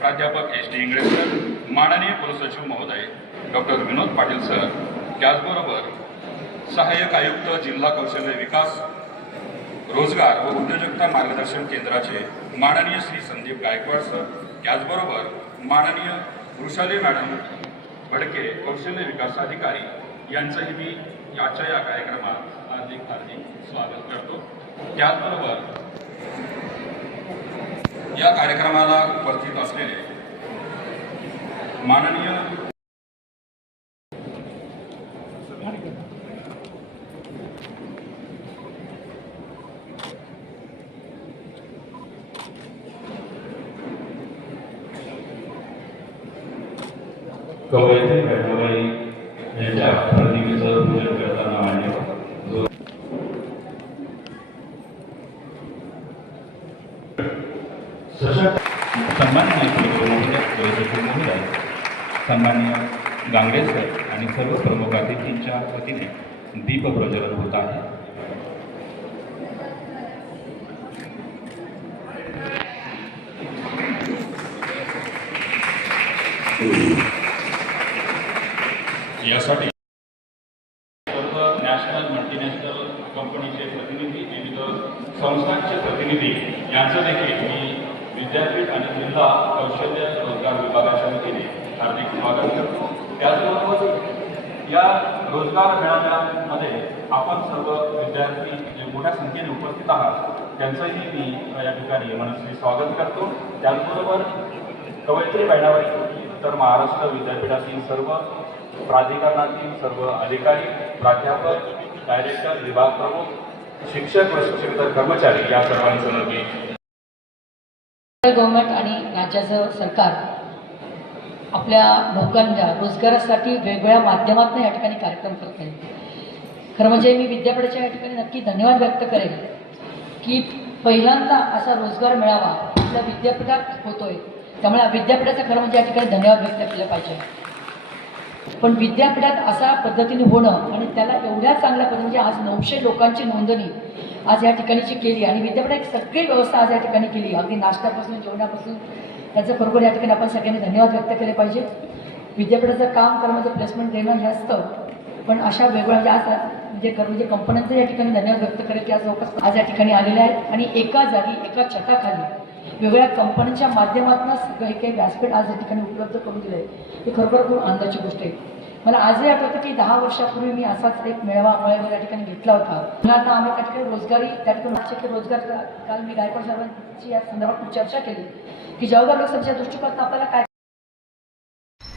प्राध्यापक S D Ingale sir माननीय कुलसचिव महोदय डॉक्टर विनोद पाटील सर. त्याचबरोबर सहाय्यक आयुक्त जिल्हा कौशल्य विकास रोजगार व उद्योजकता मार्गदर्शन केंद्राचे माननीय श्री संदीप गायकवाड सर. त्याचबरोबर माननीय वृषाली मॅडम भडके कौशल्य विकास अधिकारी यांचंही मी याच्या या कार्यक्रमात हार्दिक हार्दिक स्वागत करतो. त्याचबरोबर या कार्यक्रमाला उपस्थित असलेले माननीय कवयित्री बहिणाबाई यांच्या प्रतिमेचं पूजन सन्माननीय महोदय कवयित्री महोदय सन्माननीय गांगडे सर आणि सर्व प्रमुख अतिथींच्या वतीने दीप प्रज्वलन होत आहे. यासाठी सर्व नॅशनल मल्टीनॅशनल कंपनीचे प्रतिनिधी विविध संस्थांचे प्रतिनिधी यांचं देखील मी विद्यापीठ आणि जिल्हा कौशल्य रोजगार विभागाच्या वतीने हार्दिक स्वागत करतो. त्याचबरोबर या रोजगार मेळाव्यामध्ये आपण सर्व विद्यार्थी जे मोठ्या संख्येने उपस्थित आहात त्यांचंही मी या ठिकाणी मनस्वी स्वागत करतो. त्याचबरोबर कवयित्री बहिणाबाई तर महाराष्ट्र विद्यापीठातील सर्व प्राधिकरणातील सर्व अधिकारी प्राध्यापक डायरेक्टर विभाग प्रमुख शिक्षक व शिक्षकेतर कर्मचारी या सर्वांचं मी गव्हर्नमेंट आणि राज्याचं सरकार आपल्या लोकांच्या रोजगारासाठी वेगवेगळ्या माध्यमातून या ठिकाणी कार्यक्रम करत आहे खरं म्हणजे मी विद्यापीठाच्या या ठिकाणी नक्की धन्यवाद व्यक्त करेन की पहिल्यांदा असा रोजगार मिळावा आपल्या विद्यापीठात होतोय. त्यामुळे विद्यापीठाचं खरं म्हणजे या ठिकाणी धन्यवाद व्यक्त केलं पाहिजे. पण विद्यापीठात अशा पद्धतीने होणं आणि त्याला एवढ्या चांगल्या पद्धतीने म्हणजे आज नऊशे लोकांची नोंदणी आज या ठिकाणीची केली आणि विद्यापीठात सगळी व्यवस्था आज या ठिकाणी केली. अगदी नाश्त्यापासून जेवणापासून त्याचं बरोबर या ठिकाणी आपण सगळ्यांनी धन्यवाद व्यक्त केले पाहिजे. विद्यापीठाचं काम खरं प्लेसमेंट देणं हे असतं पण अशा वेगवेगळ्या म्हणजे आज म्हणजे खरं म्हणजे कंपन्यांचं या ठिकाणी धन्यवाद व्यक्त करेल की आज लोक आज या ठिकाणी आलेले आहेत आणि एका जागी एका छताखाली वेगवेगळ्या कंपन्यांच्या माध्यमातून सगळं हे काही व्यासपीठ आज या ठिकाणी उपलब्ध करून दिलं आहे ही खरोखर खूप आनंदाची गोष्ट आहे. मला आजही आठवतं की दहा वर्षापूर्वी मी असाच एक मेळावा मेळावा या ठिकाणी घेतला होता. पुन्हा आता आम्ही त्या ठिकाणी रोजगारी त्या ठिकाणी रोजगार काल मी गायकवाड साहेबांची या संदर्भात खूप चर्चा केली. की जळगाव लोकसभेच्या दृष्टिकोनातून आपल्याला काय